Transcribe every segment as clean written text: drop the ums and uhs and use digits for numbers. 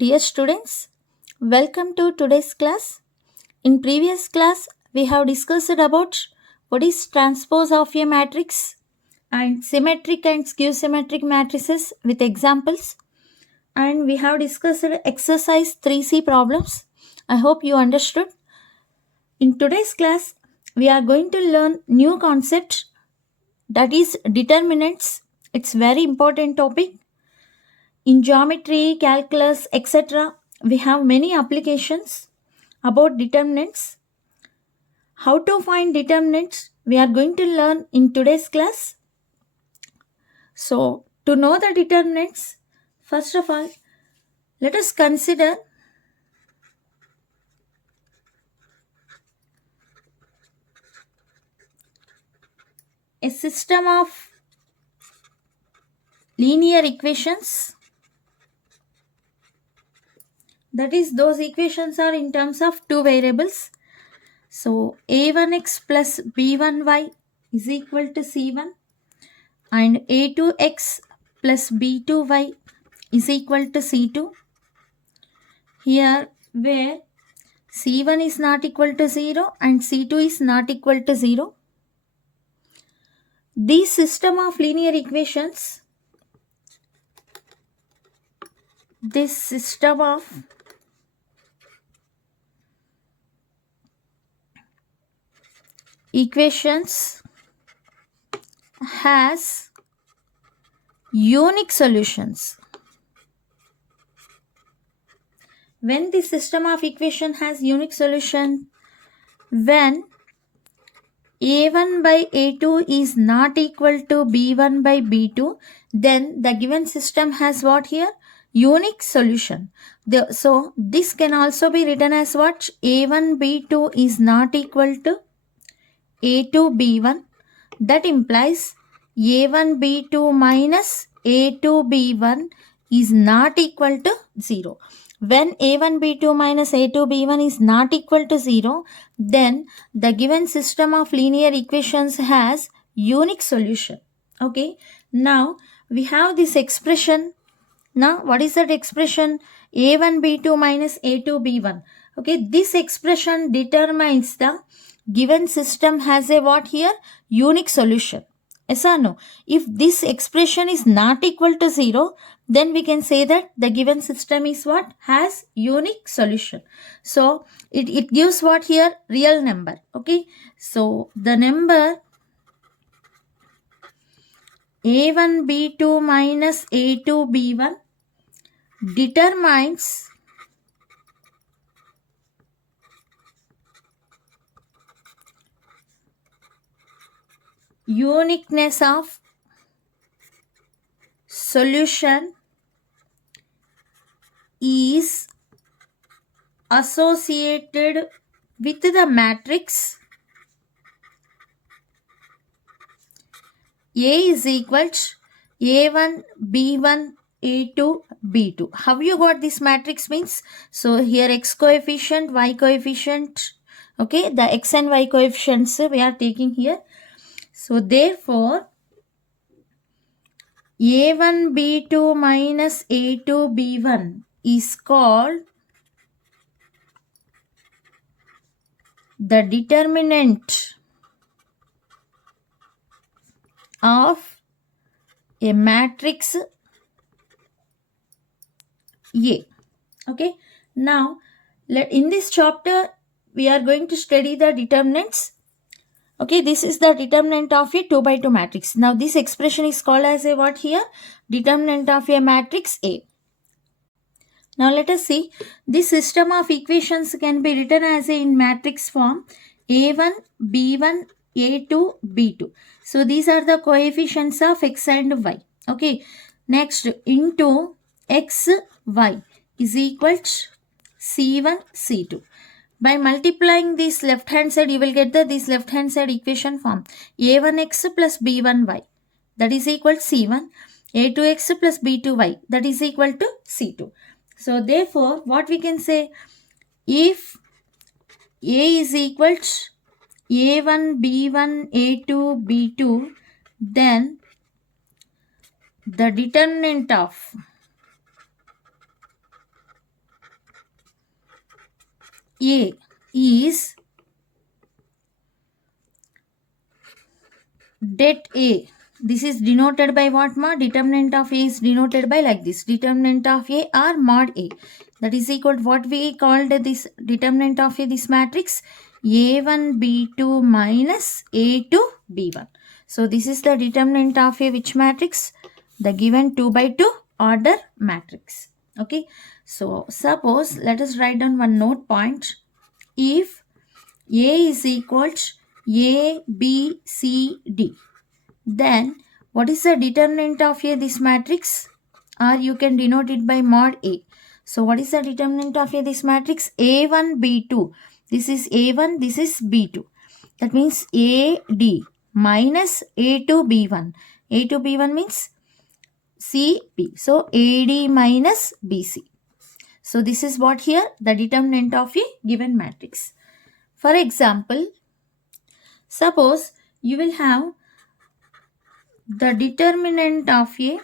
Dear students, welcome to today's class. In previous class, we have discussed about what is transpose of a matrix and symmetric and skew symmetric matrices with examples. And we have discussed exercise 3C problems. I hope you understood. In today's class, we are going to learn new concept, that is determinants. It's very important topic. In geometry, calculus, etc., we have many applications about determinants. How to find determinants we are going to learn in today's class. So, to know the determinants, first of all, let us consider a system of linear equations. That is, those equations are in terms of two variables. So, a1x plus b1y is equal to c1 and a2x plus b2y is equal to c2. Here, where c1 is not equal to 0 and c2 is not equal to 0. This system of linear equations, has unique solutions. When the system of equation has unique solution, when a1 by a2 is not equal to b1 by b2, then the given system has what here? Unique solution. So this can also be written as what? a1 b2 is not equal to a2 b1. That implies a1 b2 minus a2 b1 is not equal to 0. When a1 b2 minus a2 b1 is not equal to 0, then the given system of linear equations has unique solution. Okay, now we have this expression. Now what is that expression? a1 b2 minus a2 b1. Okay, this expression determines the given system has a what here? Unique solution. Yes or no? If this expression is not equal to 0, then we can say that the given system is what? Has unique solution. So, it gives what here? Real number. Okay. So, the number a1 b2 minus a2 b1 determines uniqueness of solution is associated with the matrix A is equal to A1, B1, A2, B2. How you got this matrix means? So here X coefficient, Y coefficient, okay, the X and Y coefficients we are taking here. So therefore, A1, B2 minus A2, B1 is called the determinant of a matrix A. Okay, now in this chapter we are going to study the determinants. Okay, this is the determinant of a 2 by 2 matrix. Now this expression is called as a what here? Determinant of a matrix A. Now let us see, this system of equations can be written as a in matrix form A1, B1, A2, B2. So these are the coefficients of X and Y. Okay, next into X, Y is equal to C1, C2. By multiplying this left hand side, you will get this left hand side equation form a1x plus b1y, that is equal to c1, a2x plus b2y, that is equal to c2. So therefore, what we can say, if a is equal to a1, b1, a2, b2, then the determinant of A is det A. This is denoted by what, ma? Determinant of A is denoted by like this. Determinant of A or mod A. That is equal to what we called this determinant of A, this matrix A1 B2 minus A2 B1. So this is the determinant of A which matrix? The given 2 by 2 order matrix. Okay. So suppose let us write down one note point. If A is equal to A, B, C, D, then what is the determinant of A, this matrix? Or you can denote it by mod A. So what is the determinant of A, this matrix? A1, B2. This is A1, this is B2. That means AD minus A2, B1. A2, B1 means CB. So AD minus BC. So this is what here? The determinant of a given matrix. For example, suppose you will have the determinant of a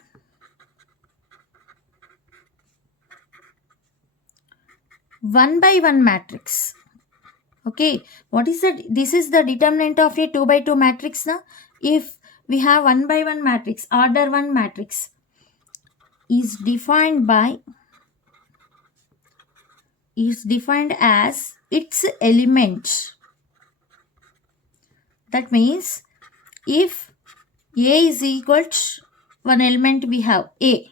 one by one matrix. Okay, what is that? This is the determinant of a 2 by 2 matrix now. If we have 1 by 1 matrix, order 1 matrix is defined as its element. That means if A is equal to one element we have A,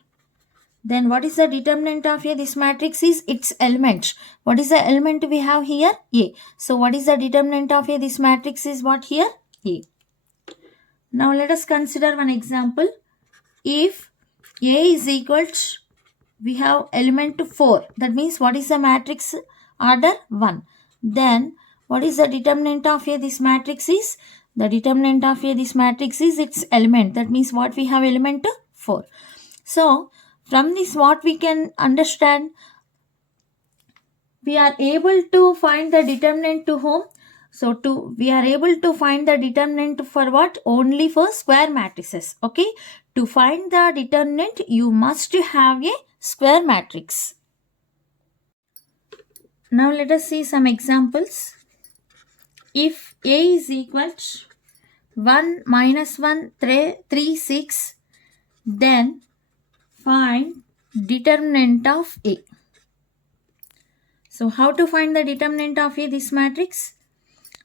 then what is the determinant of A? This matrix is its element. What is the element we have here? A. So what is the determinant of A? This matrix is what here? A. Now let us consider one example. If A is equal to, we have element 4. That means what is the matrix order? 1. Then what is the determinant of A? This matrix is, the determinant of A, this matrix is its element. That means what we have element 4. So from this what we can understand, we are able to find the determinant to whom? So we are able to find the determinant for what? Only for square matrices. Okay. To find the determinant, you must have a square matrix. Now let us see some examples. If A is equal to 1 minus 1 3 6, then find determinant of A. So how to find the determinant of A, this matrix?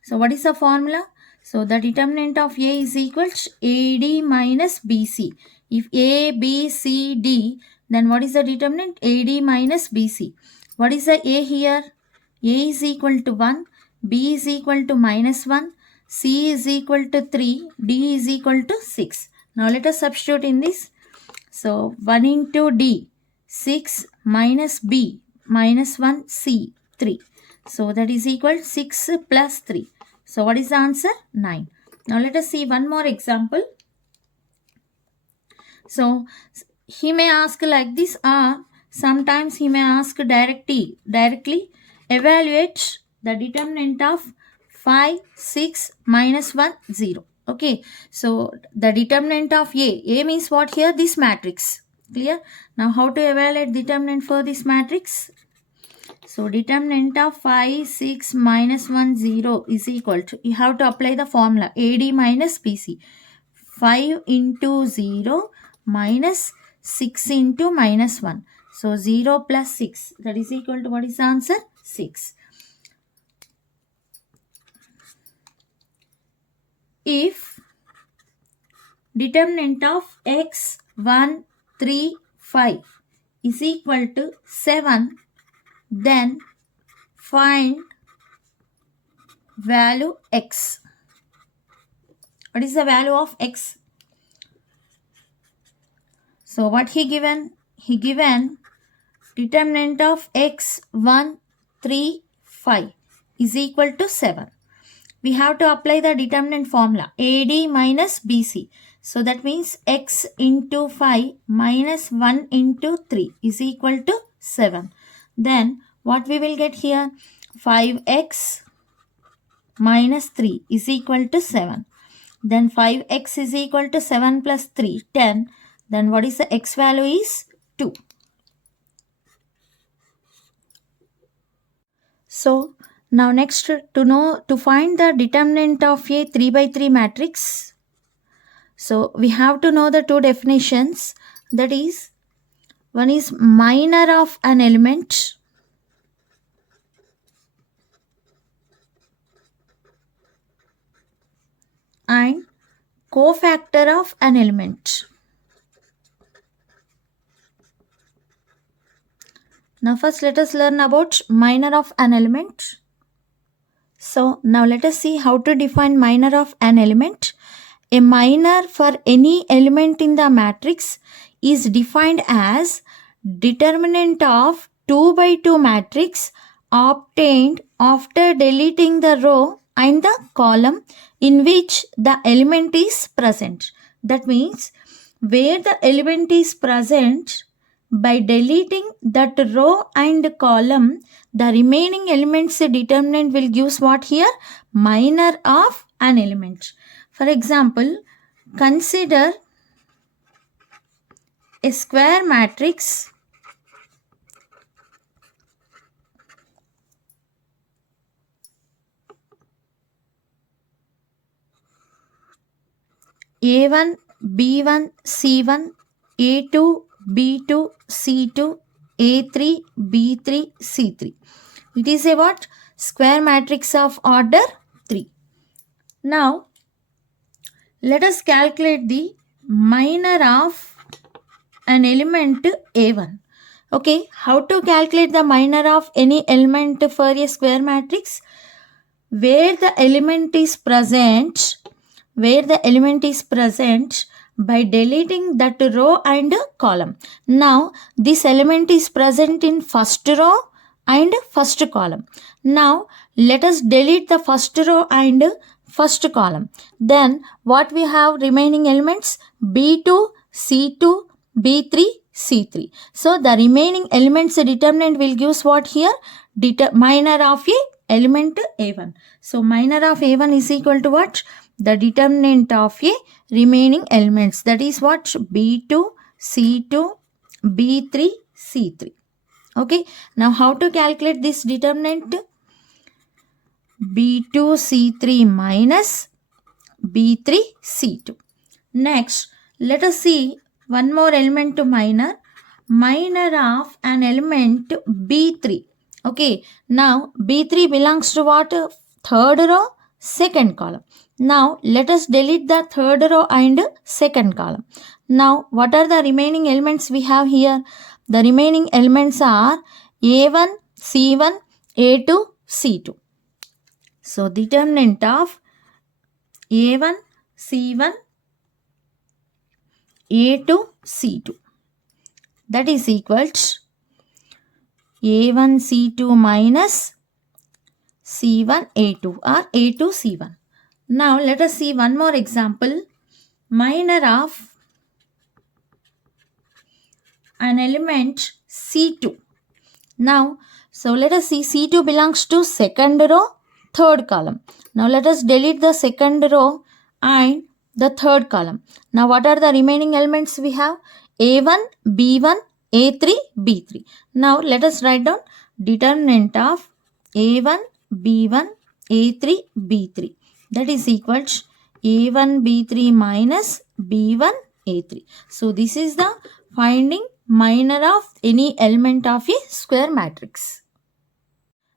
So what is the formula? So the determinant of A is equal to AD minus BC. If A, B, C, D, then what is the determinant? AD minus BC. What is the A here? A is equal to 1, B is equal to minus 1, C is equal to 3, D is equal to 6. Now let us substitute in this. So 1 into D, 6 minus B, minus 1, C, 3. So that is equal to 6 plus 3. So what is the answer? 9. Now let us see one more example. So he may ask like this, or sometimes he may ask directly evaluate the determinant of 5, 6, minus 1, 0. Okay, so the determinant of A means what here? This matrix. Clear? Now how to evaluate determinant for this matrix? So determinant of 5, 6, minus 1, 0 is equal to, you have to apply the formula AD minus BC. 5 into 0 minus 6 into minus 1. So 0 plus 6, that is equal to, what is the answer? 6. If determinant of x 1, 3, 5 is equal to 7, then find value x. What is the value of x? So what he given? He given determinant of x 1, 3, 5 is equal to 7. We have to apply the determinant formula AD minus BC. So that means x into 5 minus 1 into 3 is equal to 7. Then what we will get here? 5x minus 3 is equal to 7. Then 5x is equal to 7 plus 3, 10. Then what is the x value is? 2. So Now next, to find the determinant of a 3 by 3 matrix, so we have to know the two definitions. That is, one is minor of an element and cofactor of an element. Now first let us learn about minor of an element. So now let us see how to define minor of an element. A minor for any element in the matrix is defined as determinant of 2 by 2 matrix obtained after deleting the row and the column in which the element is present. That means where the element is present, by deleting that row and column, the remaining elements determinant will give what here? Minor of an element. For example, consider a square matrix A1, B1, C1, A2, B2, C2, A3, B3, C3. It is a what? Square matrix of order 3. Now, let us calculate the minor of an element A1. Okay, how to calculate the minor of any element for a square matrix? Where the element is present, by deleting that row and column. Now, this element is present in first row and first column. Now, let us delete the first row and first column. Then, what we have remaining elements? B2, C2, B3, C3. So, the remaining elements determinant will give what here? Minor of a element A1. So, minor of A1 is equal to what? The determinant of a remaining elements. That is what? B2, C2, B3, C3. Okay. Now, how to calculate this determinant? B2, C3 minus B3, C2. Next, let us see one more element to minor. Minor of an element B3. Okay. Now, B3 belongs to what? Third row, second column. Now, let us delete the third row and second column. Now, what are the remaining elements we have here? The remaining elements are A1, C1, A2, C2. So, determinant of A1, C1, A2, C2. That is equal to A1, C2 minus C1, A2 or A2, C1. Now, let us see one more example. Minor of an element C2. Now, so let us see C2 belongs to second row, third column. Now, let us delete the second row and the third column. Now, what are the remaining elements we have? A1, B1, A3, B3. Now, let us write down determinant of A1, B1, A3, B3. That is equal to A1, B3 minus B1, A3. So, this is the finding minor of any element of a square matrix.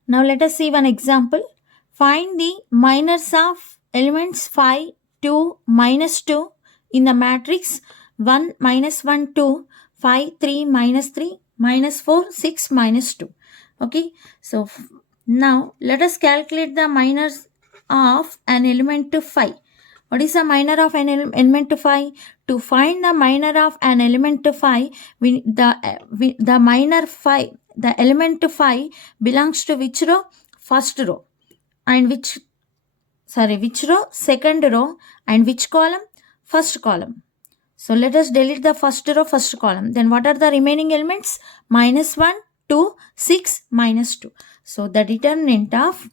Now, let us see one example. Find the minors of elements 5, 2, minus 2 in the matrix 1, minus 1, 2, 5, 3, minus 3, minus 4, 6, minus 2. Okay. So, now let us calculate the minors of an element to 5. What is the minor of an element to 5? To find the minor of an element to 5, the minor 5, the element to 5 belongs to which row? First row. And which row? Second row. And which column? First column. So let us delete the first row, first column. Then what are the remaining elements? Minus 1, 2, 6, minus 2. So the determinant of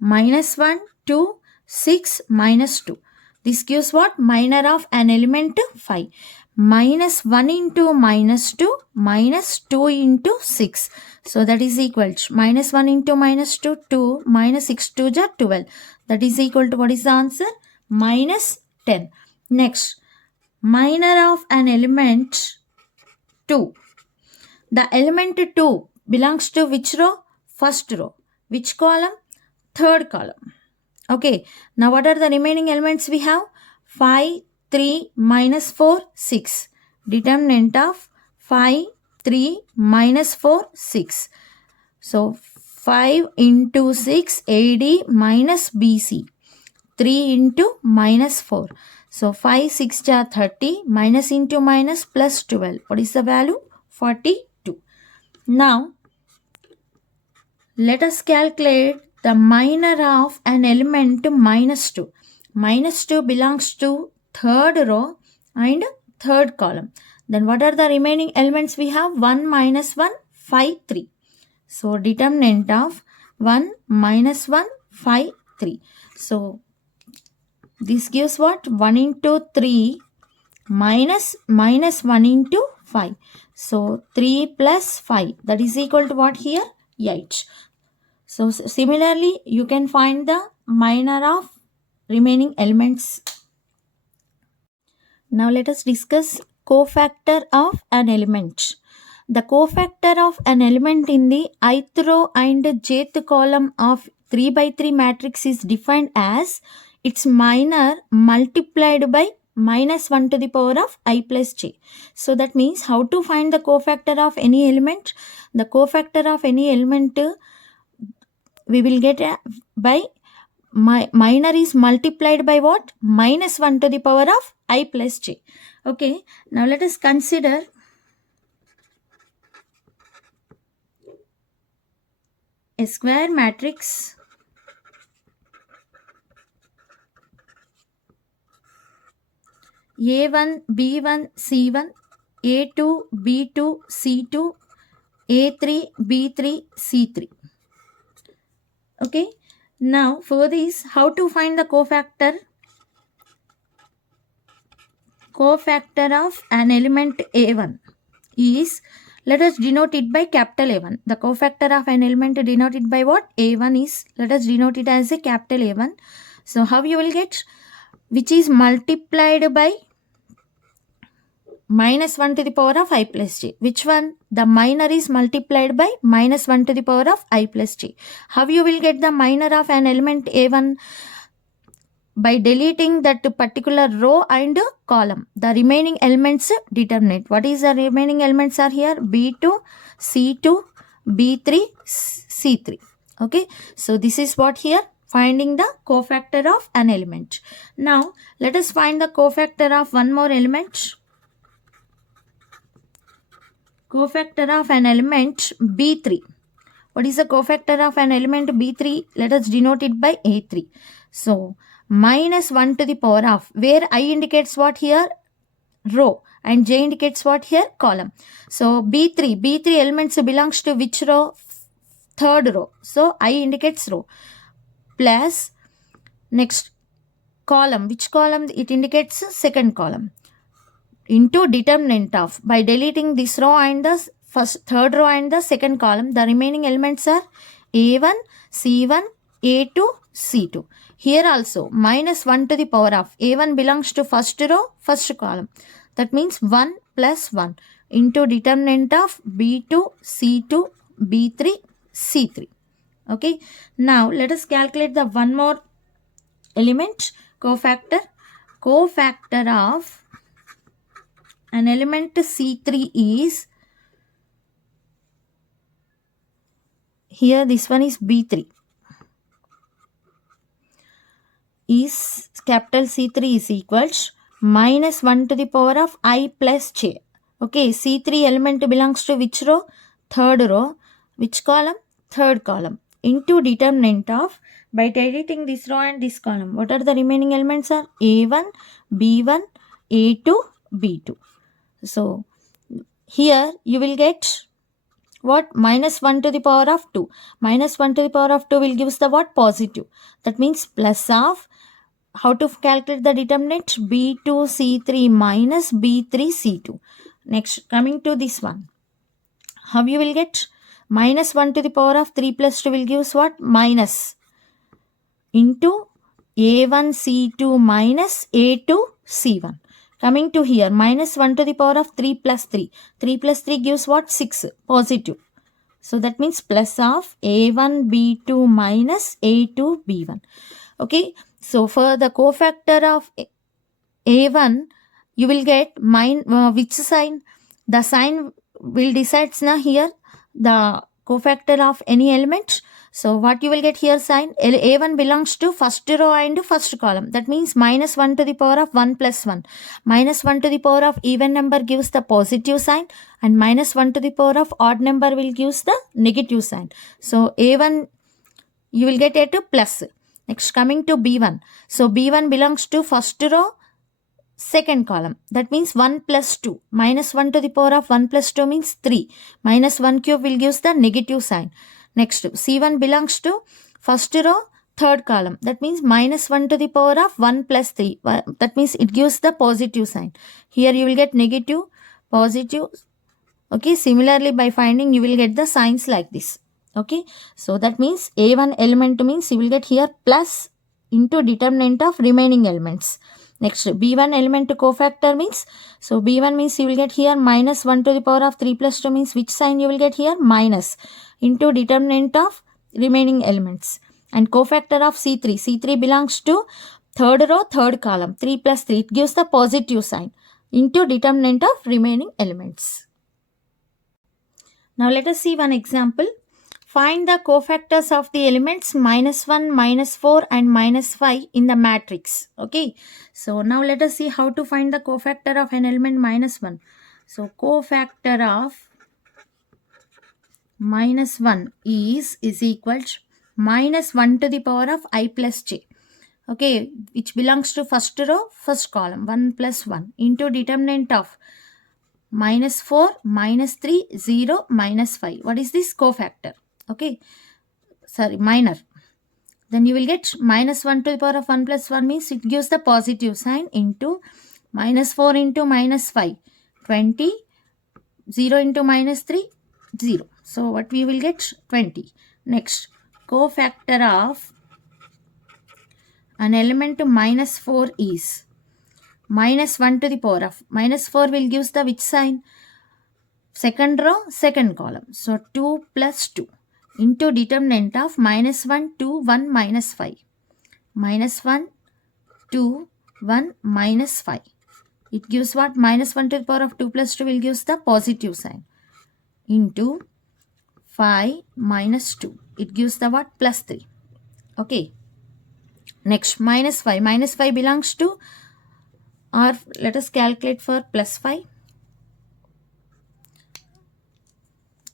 minus 1, 2, 6, minus 2. This gives what? Minor of an element 5. minus 1 into minus 2 minus 2 into 6. So that is equal to minus 1 into minus 2, 2 minus 6 2 ja 12. That is equal to, what is the answer? Minus 10. Next, minor of an element 2. The element 2 belongs to which row? First row. Which column? Third column. Okay. Now what are the remaining elements we have? 5, 3, minus 4, 6. Determinant of 5, 3, minus 4, 6. So 5 into 6, AD minus BC. 3 into minus 4. So 5, 6 ja 30, minus into minus plus 12. What is the value? 42. Now, let us calculate the minor of an element minus 2. Minus 2 belongs to third row and third column. Then what are the remaining elements we have? 1 minus 1, 5, 3. So determinant of 1 minus 1, 5, 3. So this gives what? 1 into 3 minus 1 into 5. So 3 plus 5. That is equal to what here? 8. So similarly, you can find the minor of remaining elements. Now let us discuss cofactor of an element. The cofactor of an element in the ith row and jth column of 3 by 3 matrix is defined as its minor multiplied by minus 1 to the power of I plus j. So that means how to find the cofactor of any element? The cofactor of any element we will get by minor is multiplied by what? Minus 1 to the power of I plus j. Okay, now let us consider a square matrix A1, B1, C1, A2, B2, C2, A3, B3, C3. Okay, now for this, how to find the cofactor? Cofactor of an element A1 is, let us denote it by capital A1. The cofactor of an element denoted by what? A1 is, let us denote it as a capital A1. So how you will get? Which is multiplied by minus 1 to the power of I plus j. Which one? The minor is multiplied by minus 1 to the power of I plus j. How you will get the minor of an element A1? By deleting that particular row and column. The remaining elements determinate. What is the remaining elements are here? B2, C2, B3, C3. Okay. So this is what here? Finding the cofactor of an element. Now let us find the cofactor of one more element. Cofactor of an element B3. What is the cofactor of an element B3? Let us denote it by A3. So minus 1 to the power of, where I indicates what here? Row, and j indicates what here? Column. So B3 elements belongs to which row? Third row. So I indicates row. Plus next column. Which column? It indicates second column. Into determinant of, by deleting this row and the third row and the second column, the remaining elements are A1, C1, A2, C2. Here also minus 1 to the power of, A1 belongs to first row, first column. That means 1 plus 1 into determinant of B2, C2, B3, C3. Okay. Now let us calculate the one more element, cofactor. Cofactor of an element C3 is, here this one is B3, is capital C3 is equals minus 1 to the power of I plus j. Okay, C3 element belongs to which row? Third row. Which column? Third column. Into determinant of, by deleting this row and this column, what are the remaining elements are? A1, B1, A2, B2. So here you will get what? Minus 1 to the power of 2. Minus 1 to the power of 2 will give us the what? Positive. That means plus of how to calculate the determinant? B2C3 minus B3C2. Next, coming to this one, how you will get? Minus 1 to the power of 3 plus 2 will give us what? Minus into A1C2 minus A2C1. Coming to here, minus 1 to the power of 3 plus 3. 3 plus 3 gives what? 6, positive. So that means plus of A1B2 minus A2B1. Okay, so for the cofactor of A1, you will get which sign? The sign will decide now here the cofactor of any element. So what you will get here sign? A1 belongs to first row and first column. That means minus 1 to the power of 1 plus 1. Minus 1 to the power of even number gives the positive sign, and minus 1 to the power of odd number will gives the negative sign. So A1 you will get a plus. Next, coming to B1. So B1 belongs to first row, second column. That means 1 plus 2. Minus 1 to the power of 1 plus 2 means 3. Minus 1 cube will give the negative sign. Next, C1 belongs to first row, third column. That means minus 1 to the power of 1 plus 3. That means it gives the positive sign. Here you will get negative, positive. Okay, similarly by finding you will get the signs like this. Okay, so that means A1 element means you will get here plus into determinant of remaining elements. Next, B1 element cofactor means, so B1 means you will get here minus 1 to the power of 3 plus 2 means which sign you will get here? Minus into determinant of remaining elements. And cofactor of C3. C3 belongs to third row, third column. 3 plus 3, it gives the positive sign into determinant of remaining elements. Now let us see one example. Find the cofactors of the elements minus 1, minus 4 and minus 5 in the matrix. Okay. So now let us see how to find the cofactor of an element minus 1. So cofactor of minus 1 is equal to minus 1 to the power of I plus j. Okay. Which belongs to first row, first column. 1 plus 1 into determinant of minus 4, minus 3, 0, minus 5. What is this? Cofactor. Okay, sorry, minor. Then you will get minus 1 to the power of 1 plus 1 means it gives the positive sign into minus 4 into minus 5, 20, 0 into minus 3, 0. So what we will get? 20. Next, cofactor of an element minus 4 is minus 1 to the power of minus 4 will give the which sign? Second row, second column. So 2 plus 2 into determinant of minus 1, 2, 1, minus 5. Minus 1, 2, 1, minus 5. It gives what? Minus 1 to the power of 2 plus 2 will give the positive sign. Into 5 minus 2. It gives the what? Plus 3. Okay. Next, minus 5. Minus 5 belongs to, or let us calculate for plus 5.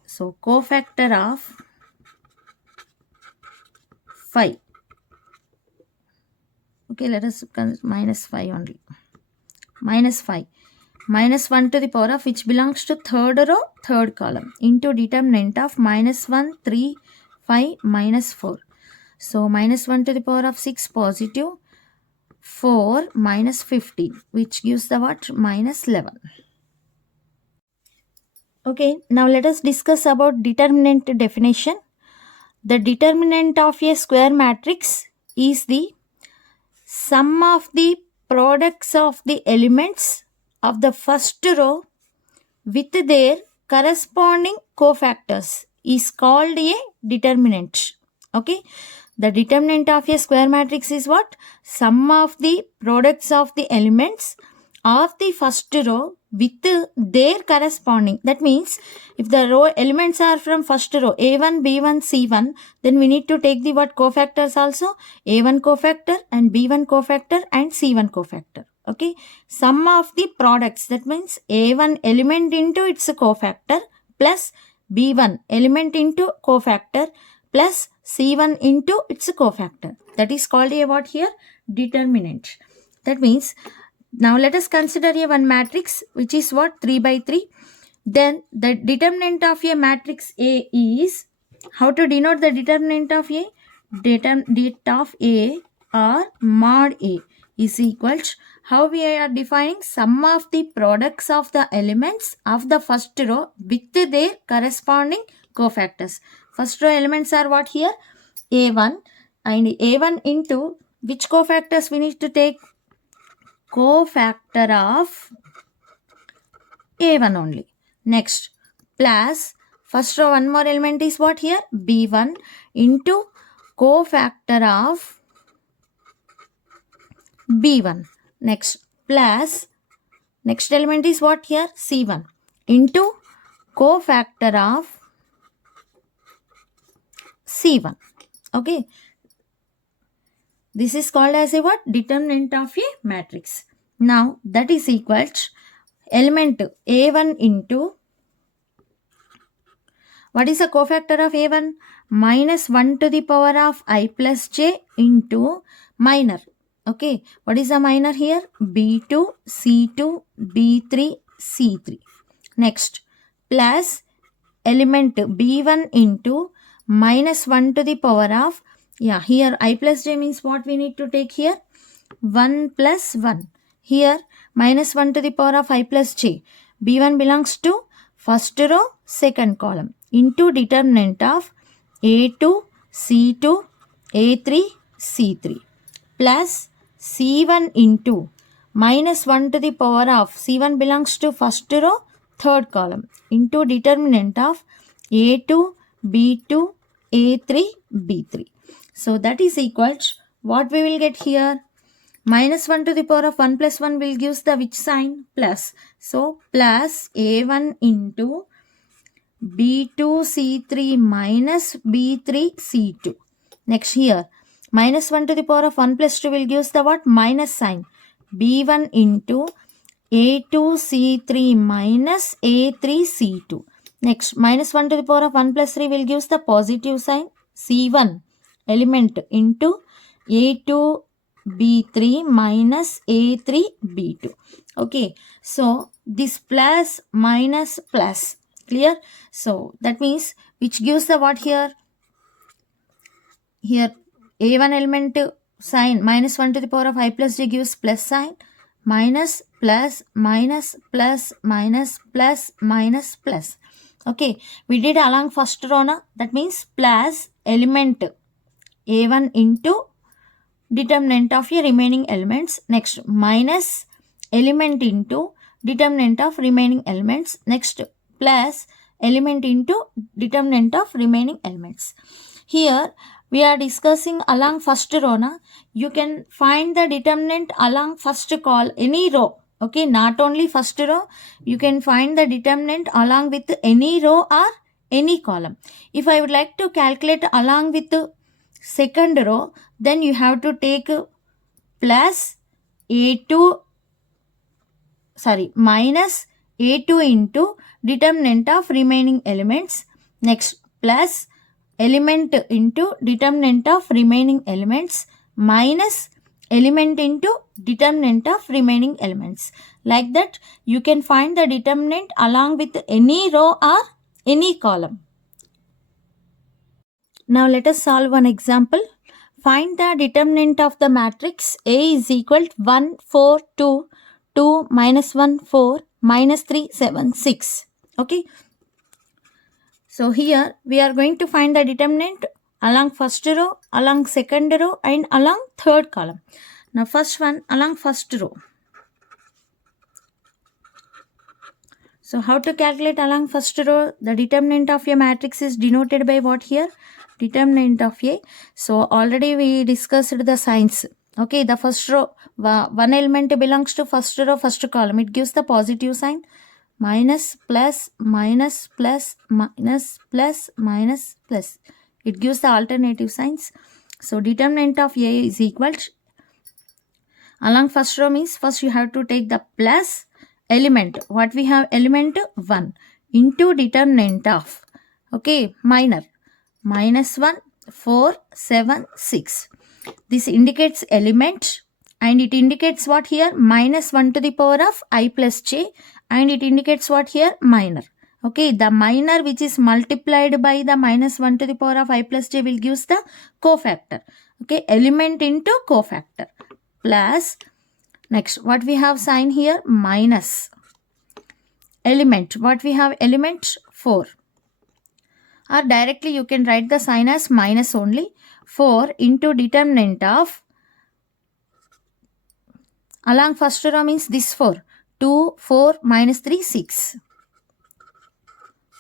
So, cofactor of 5. Okay, let us minus 5 only. Minus 5. Minus 1 to the power of which belongs to third row, third column into determinant of minus 1, 3, 5, minus 4. So, minus 1 to the power of 6 positive, 4 minus 15 which gives the what? Minus 11. Okay, now let us discuss about determinant definition. The determinant of a square matrix is the sum of the products of the elements of the first row with their corresponding cofactors is called a determinant. Okay, the determinant of a square matrix is what? Sum of the products of the elements of the first row with their corresponding. That means if the row elements are from first row A1, B1, C1, then we need to take the what cofactors also? A1 cofactor and B1 cofactor and C1 cofactor. Okay, sum of the products, that means A1 element into its cofactor plus B1 element into cofactor plus C1 into its cofactor. That is called a what here? Determinant. That means now let us consider a one matrix which is what? 3 by 3. Then the determinant of a matrix A is, how to denote the determinant of A? Det of A or mod A is equal to, how we are defining, sum of the products of the elements of the first row with their corresponding cofactors. First row elements are what here? A1, and A1 into which cofactors we need to take? Cofactor of A1 only. Next, plus first row one more element is what here? B1 into cofactor of B1. Next, plus next element is what here? C1 into cofactor of C1. Okay. This is called as a what? Determinant of a matrix. Now that is equal to element A1 into, what is the cofactor of A1? Minus 1 to the power of I plus j into minor. Okay, what is the minor here? B2, C2, B3, C3. Next, plus element B1 into minus 1 to the power of, here I plus j means what we need to take here? 1 plus 1. Here minus 1 to the power of I plus j. B1 belongs to first row, second column, into determinant of A2, C2, A3, C3, plus C1 into minus 1 to the power of, C1 belongs to first row, third column, into determinant of A2, B2, A3, B3. So that is equal to, what we will get here? Minus 1 to the power of 1 plus 1 will give the which sign? Plus. So plus A1 into B2C3 minus B3C2. Next here, minus 1 to the power of 1 plus 2 will give the what? Minus sign. B1 into A2C3 minus A3C2. Next, minus 1 to the power of 1 plus 3 will give the positive sign. C1 element into A2B3 minus A3B2. Okay, so this plus minus plus. Clear? So that means which gives the what here? Here A1 element sign minus 1 to the power of I plus j gives plus sign, minus plus minus plus minus plus minus plus. Okay, we did along first row na, that means plus element A1 into determinant of your remaining elements. Next, minus element into determinant of remaining elements. Next, plus element into determinant of remaining elements. Here we are discussing along first row na, you can find the determinant along first call any row. Okay, not only first row, you can find the determinant along with any row or any column. If I would like to calculate along with the second row, then you have to take plus A2, minus A2 into determinant of remaining elements. Next, plus element into determinant of remaining elements minus element into determinant of remaining elements. Like that, you can find the determinant along with any row or any column. Now let us solve one example. Find the determinant of the matrix A is equal to 1, 4, 2, 2, minus 1, 4, minus 3, 7, 6. Okay. So here we are going to find the determinant along first row, along second row and along third column. Now first one along first row. So how to calculate along first row? The determinant of your matrix is denoted by what here? Determinant of A. So already we discussed the signs. Okay, the first row, one element belongs to first row, first column. It gives the positive sign. Minus, plus, minus, plus, minus, plus, minus, plus. It gives the alternative signs. So determinant of A is equal to, along first row means first you have to take the plus element. What we have? Element 1 into determinant of, okay, minor. Minus 1, 4, 7, 6. This indicates element and it indicates what here? Minus 1 to the power of I plus j, and it indicates what here? Minor. Okay, the minor which is multiplied by the minus 1 to the power of I plus j will gives the cofactor. Okay, element into cofactor plus, next what we have sign here, minus element. What we have, element 4, or directly you can write the sign as minus only. 4 into determinant of, along first row means this 4, 2, 4, minus 3, 6.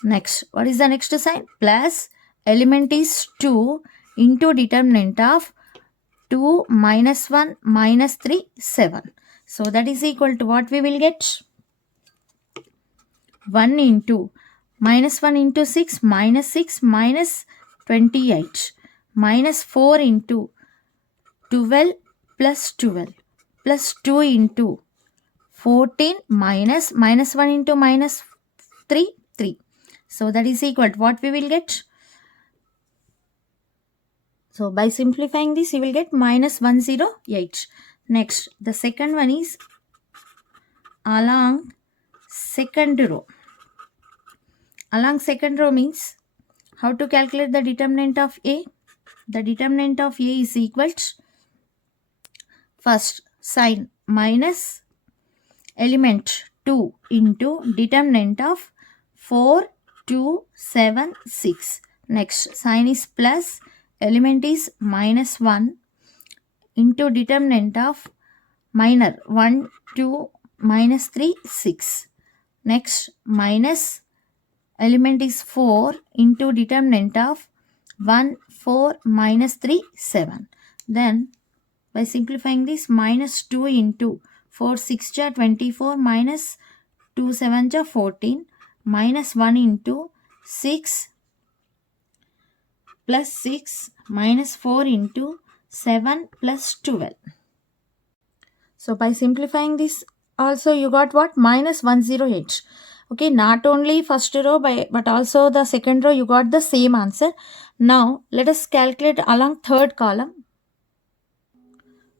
Next, what is the next sign? Plus, element is 2 into determinant of 2 minus 1 minus 3, 7. So that is equal to what we will get? 1 into minus 1 into 6 minus 28 minus 4 into 12 plus 12 plus 2 into 14 minus 1 into minus 3, 3. So that is equal to what we will get? So by simplifying this, you will get minus 108. Next, the second one is along second row. Along second row means how to calculate the determinant of A? The determinant of A is equal to, first sign minus element 2 into determinant of 4, 2, 7, 6. Next sign is plus, element is minus 1 into determinant of minor 1, 2, minus 3, 6. Next minus element is 4 into determinant of 1, 4, minus 3, 7. Then by simplifying this, minus 2 into 4 6 ja 24 minus 2 7 ja 14 minus 1 into 6 plus 6 minus 4 into 7 plus 12. So by simplifying this also you got what? Minus 108. Okay, not only first row but also the second row you got the same answer. Now let us calculate along third column.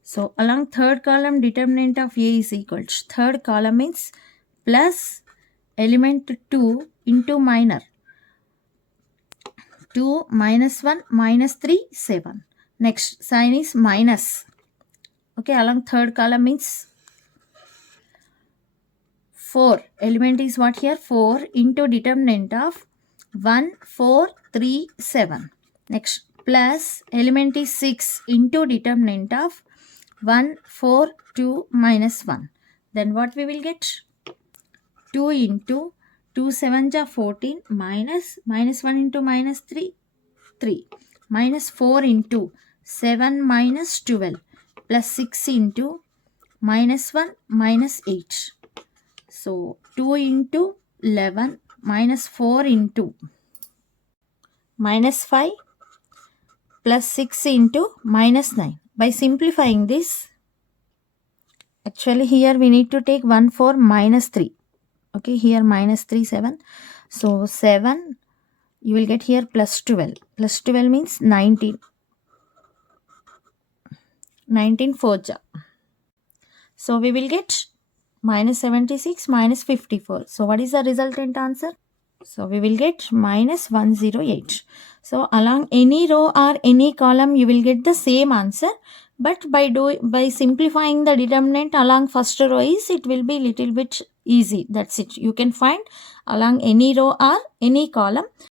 So along third column, determinant of A is equal to, third column means plus element 2 into minor 2 minus 1 minus 3 7. Next sign is minus. Okay, along third column means 4, element is what here? 4 into determinant of 1 4 3 7. Next plus element is 6 into determinant of 1 4 2 minus 1. Then what we will get? 2 into 2 7 ja 14 minus 1 into minus 3 3 minus 4 into 7 minus 12 plus 6 into minus 1 minus 8. So 2 into 11 minus 4 into minus 5 plus 6 into minus 9. By simplifying this, actually here we need to take 1 4 minus 3. Okay, here minus 3 7. So 7 you will get here plus 12. Plus 12 means 19. 19 4 ja. So we will get minus 76 minus 54. So what is the resultant answer? So we will get minus 108. So along any row or any column you will get the same answer, but by simplifying the determinant along first row is, it will be little bit easy. That's it. You can find along any row or any column.